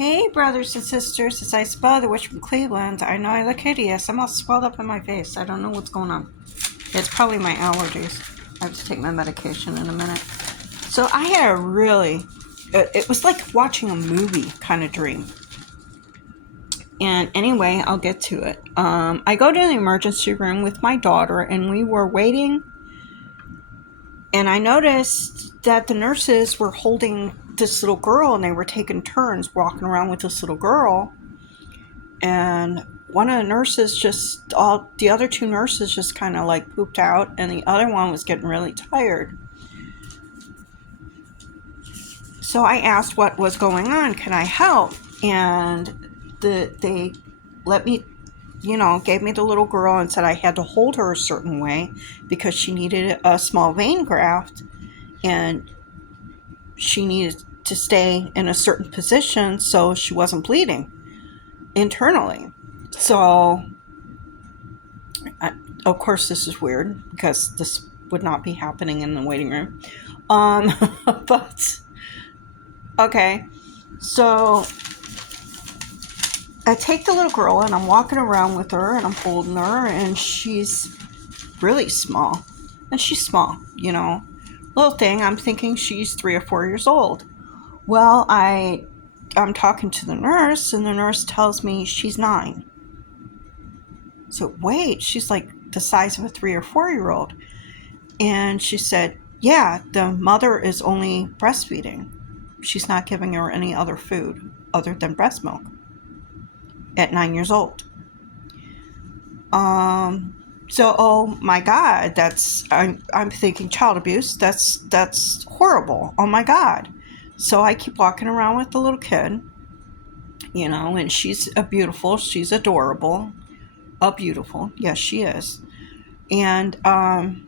Hey, brothers and sisters, it's Isabel, the witch from Cleveland. I know I look hideous. I'm all swelled up in my face. I don't know what's going on. It's probably my allergies. I have to take my medication in a minute. So I had a really, it was like watching a movie kind of dream. And anyway, I'll get to it. I go to the emergency room with my daughter, and we were waiting. And I noticed that the nurses were holding this little girl, and they were taking turns walking around with this little girl. And one of the nurses the other two nurses just kind of like pooped out, and the other one was getting really tired. So I asked what was going on, can I help? And they let me, gave me the little girl and said I had to hold her a certain way because she needed a small vein graft, and she needed to stay in a certain position so she wasn't bleeding internally. So, of course, this is weird because this would not be happening in the waiting room. But, okay. So, I take the little girl and I'm walking around with her and I'm holding her, and she's really small. And she's small, little thing. I'm thinking she's 3 or 4 years old. Well, I'm talking to the nurse, and the nurse tells me she's 9. So wait, she's like the size of a 3 or 4-year-old. And she said, yeah, the mother is only breastfeeding. She's not giving her any other food other than breast milk at 9 years old. So, oh my God, I'm thinking child abuse. That's horrible. Oh my God. So I keep walking around with the little kid, and she's she's adorable. Beautiful. Yes, she is. And my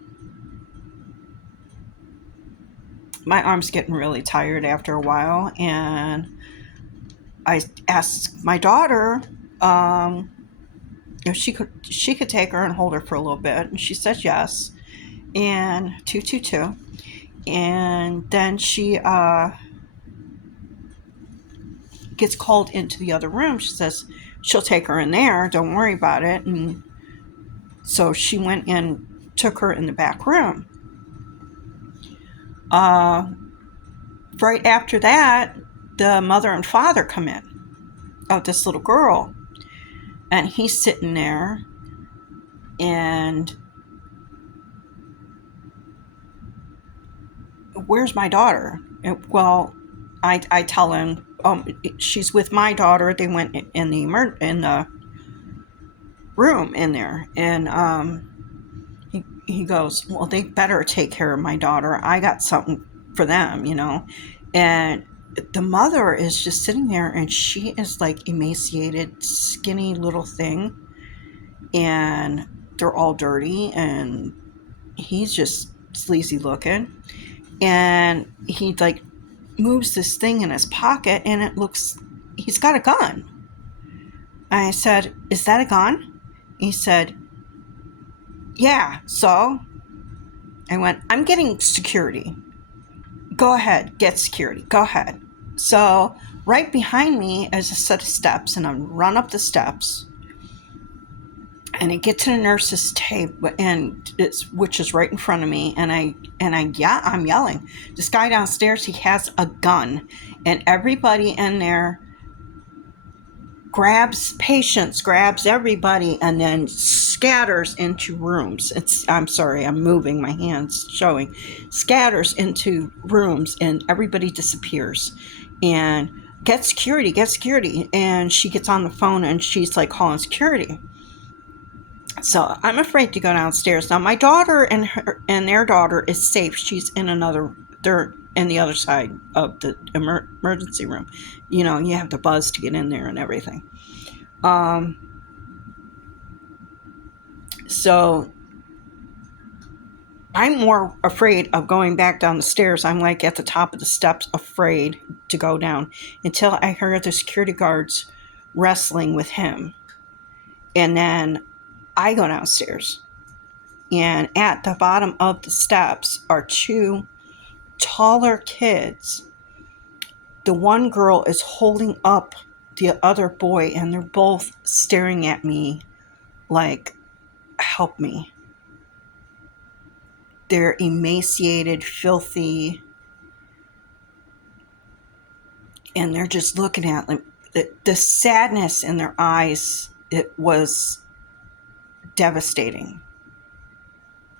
arm's getting really tired after a while, and I asked my daughter if she could take her and hold her for a little bit, and she said yes. And 222, and then she gets called into the other room. She says she'll take her in there, don't worry about it. And so she went and took her in the back room. Right after that, the mother and father come in of this little girl, and he's sitting there, and where's my daughter? Well, I tell him, she's with my daughter. They went in the room in there, and he goes, well, they better take care of my daughter. I got something for them, And the mother is just sitting there, and she is like emaciated, skinny little thing, and they're all dirty, and he's just sleazy looking, and he like moves this thing in his pocket, and it looks, he's got a gun. I said, is that a gun? He said, yeah. So I went, I'm getting security. Go ahead, get security. Go ahead. So right behind me is a set of steps, and I run up the steps, and I get to the nurse's table, and which is right in front of me, and I'm yelling. This guy downstairs, he has a gun, and everybody in there grabs everybody, and then scatters into rooms. I'm sorry, I'm moving, my hands showing. Scatters into rooms, and everybody disappears. And get security. And she gets on the phone, and she's like calling security. So I'm afraid to go downstairs. Now my daughter and their daughter is safe. She's they're in the other side of the emergency room. You have to buzz to get in there and everything. So I'm more afraid of going back down the stairs. I'm like at the top of the steps, afraid to go down, until I heard the security guards wrestling with him. And then I go downstairs, and at the bottom of the steps are 2 taller kids, the one girl is holding up the other boy, and they're both staring at me like, help me. They're emaciated, filthy, and they're just looking at them. The sadness in their eyes, it was devastating.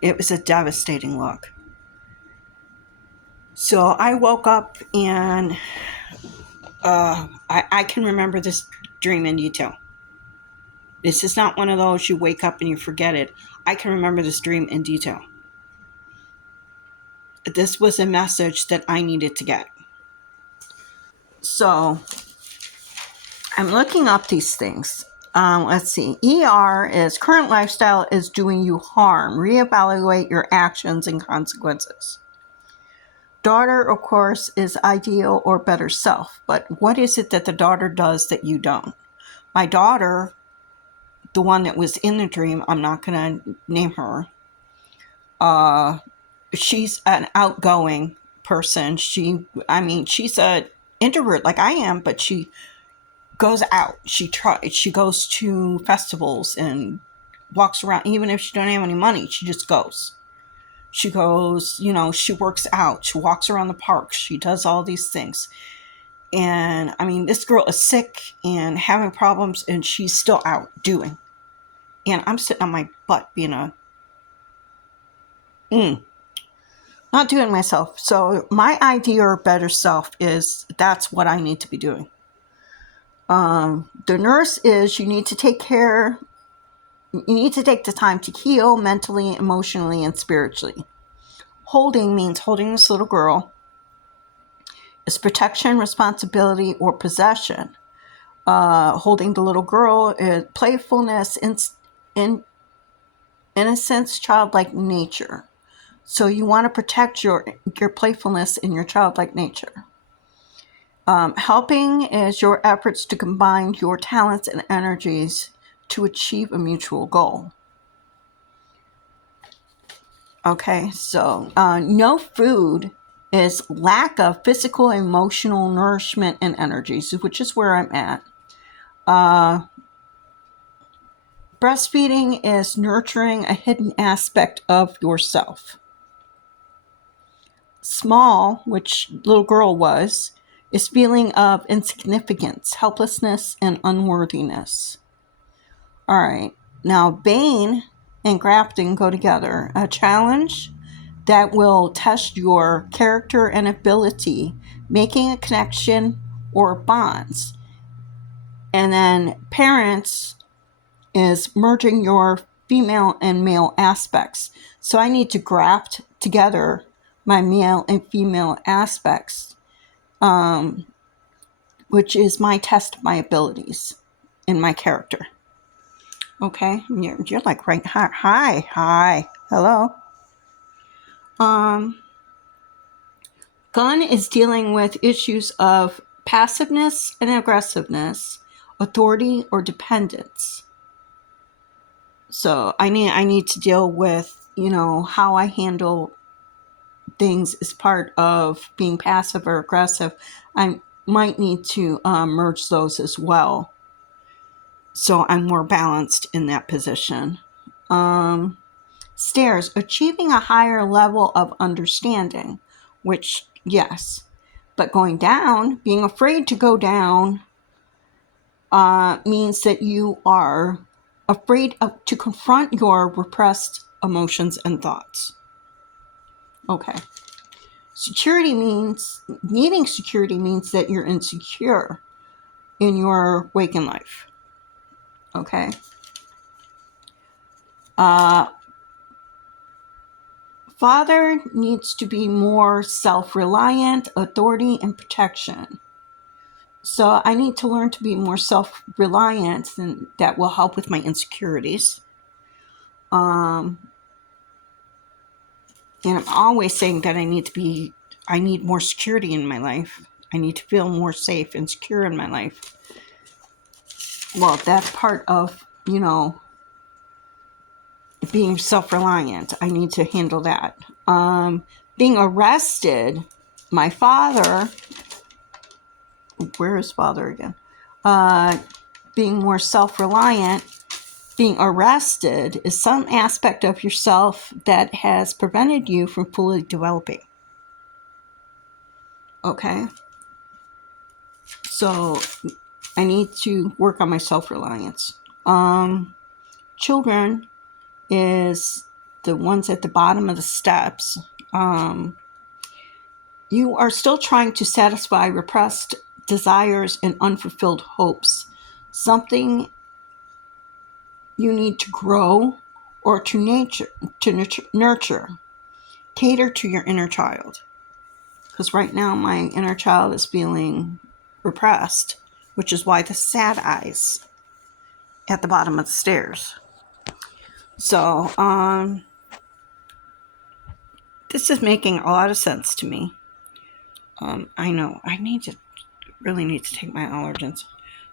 It was a devastating look. So I woke up, and I can remember this dream in detail. This is not one of those you wake up and you forget it. I can remember this dream in detail. This was a message that I needed to get. So I'm looking up these things. Let's see. ER is current lifestyle is doing you harm. Reevaluate your actions and consequences. Daughter, of course, is ideal or better self. But what is it that the daughter does that you don't? My daughter, the one that was in the dream, I'm not going to name her. She's an outgoing person. She's a introvert like I am, but she goes out. She goes to festivals and walks around. Even if she don't have any money, she just goes. She goes, she works out. She walks around the park. She does all these things. And this girl is sick and having problems, and she's still out doing. And I'm sitting on my butt being not doing myself. So my idea or better self is that's what I need to be doing. The nurse is you need to take the time to heal mentally, emotionally, and spiritually. Holding means holding this little girl. It's protection, responsibility, or possession. Holding the little girl is playfulness, innocence, childlike nature. So you want to protect your playfulness and your childlike nature. Helping is your efforts to combine your talents and energies to achieve a mutual goal. Okay, so no food is lack of physical, emotional nourishment and energies, which is where I'm at. Breastfeeding is nurturing a hidden aspect of yourself. Small, which little girl was, is feeling of insignificance, helplessness, and unworthiness. All right. Now, Bane and grafting go together. A challenge that will test your character and ability, making a connection or bonds. And then parents is merging your female and male aspects. So I need to graft together my male and female aspects, which is my test of my abilities in my character. Okay, you're like, right, hi, hello. Gun is dealing with issues of passiveness and aggressiveness, authority or dependence. So I need to deal with, how I handle things as part of being passive or aggressive. I might need to merge those as well, so I'm more balanced in that position. Stairs, achieving a higher level of understanding, which, yes. But going down, being afraid to go down, means that you are afraid to confront your repressed emotions and thoughts. Okay. Needing security means that you're insecure in your waking life. Okay. Father needs to be more self-reliant, authority, and protection. So I need to learn to be more self-reliant, and that will help with my insecurities. And I'm always saying that I need more security in my life. I need to feel more safe and secure in my life. Well, that's part of, being self-reliant. I need to handle that. Being arrested, my father where is father again? Being more self-reliant, being arrested is some aspect of yourself that has prevented you from fully developing. Okay? So I need to work on my self-reliance. Children is the ones at the bottom of the steps. You are still trying to satisfy repressed desires and unfulfilled hopes. Something you need to grow or to nurture. Cater to your inner child. Because right now my inner child is feeling repressed, which is why the sad eyes at the bottom of the stairs. So, this is making a lot of sense to me. I know I really need to take my allergens.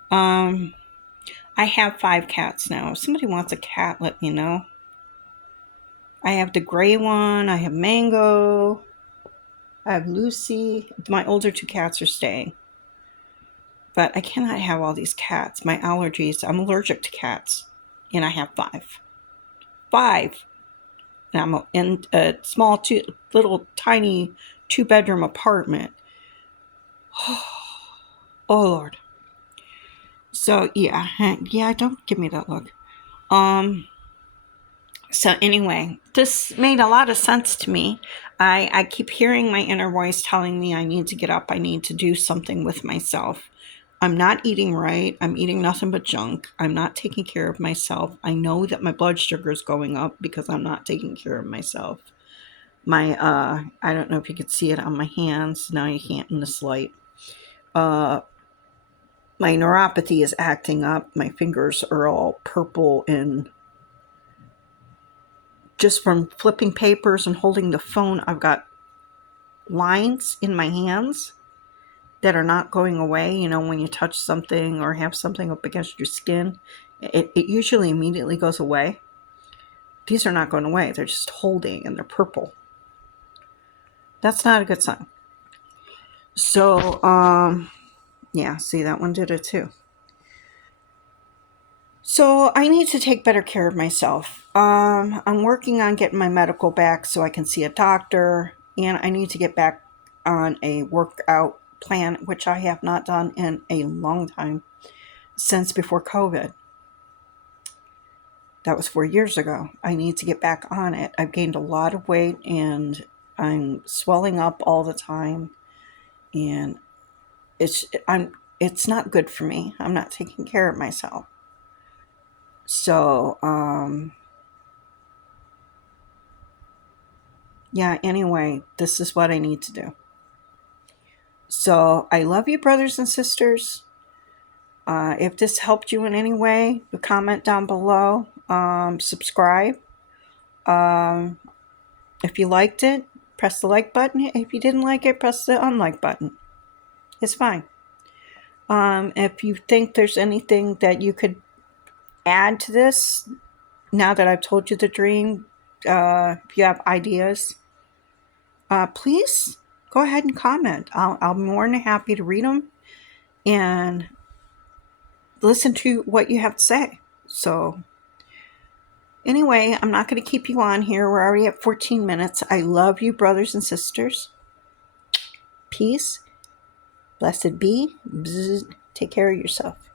I have 5 cats now. If somebody wants a cat, let me know. I have the gray one. I have Mango. I have Lucy. My older 2 cats are staying. But I cannot have all these cats. My allergies. I'm allergic to cats. And I have 5. 5. And I'm in a small, little, tiny 2-bedroom apartment. Oh, Lord. So, yeah. Yeah, don't give me that look. So anyway, this made a lot of sense to me. I keep hearing my inner voice telling me I need to get up. I need to do something with myself. I'm not eating right. I'm eating nothing but junk. I'm not taking care of myself. I know that my blood sugar is going up because I'm not taking care of myself. I don't know if you could see it on my hands. Now you can't in this light. My neuropathy is acting up. My fingers are all purple and just from flipping papers and holding the phone, I've got lines in my hands that are not going away. You know, when you touch something or have something up against your skin, it usually immediately goes away. These are not going away. They're just holding and they're purple. That's not a good sign. So, yeah, see, that one did it too. So I need to take better care of myself. I'm working on getting my medical back so I can see a doctor, and I need to get back on a workout plan, which I have not done in a long time, since before COVID. That was 4 years ago. I need to get back on it. I've gained a lot of weight and I'm swelling up all the time, and it's not good for me. I'm not taking care of myself. So, yeah, anyway, this is what I need to do. So I love you, brothers and sisters. If this helped you in any way, comment down below. Subscribe. If you liked it, press the like button. If you didn't like it, press the unlike button. It's fine. If you think there's anything that you could add to this, now that I've told you the dream, if you have ideas, please go ahead and comment. I'll be more than happy to read them and listen to what you have to say. So anyway, I'm not going to keep you on here. We're already at 14 minutes. I love you, brothers and sisters. Peace. Blessed be. Bzz. Take care of yourself.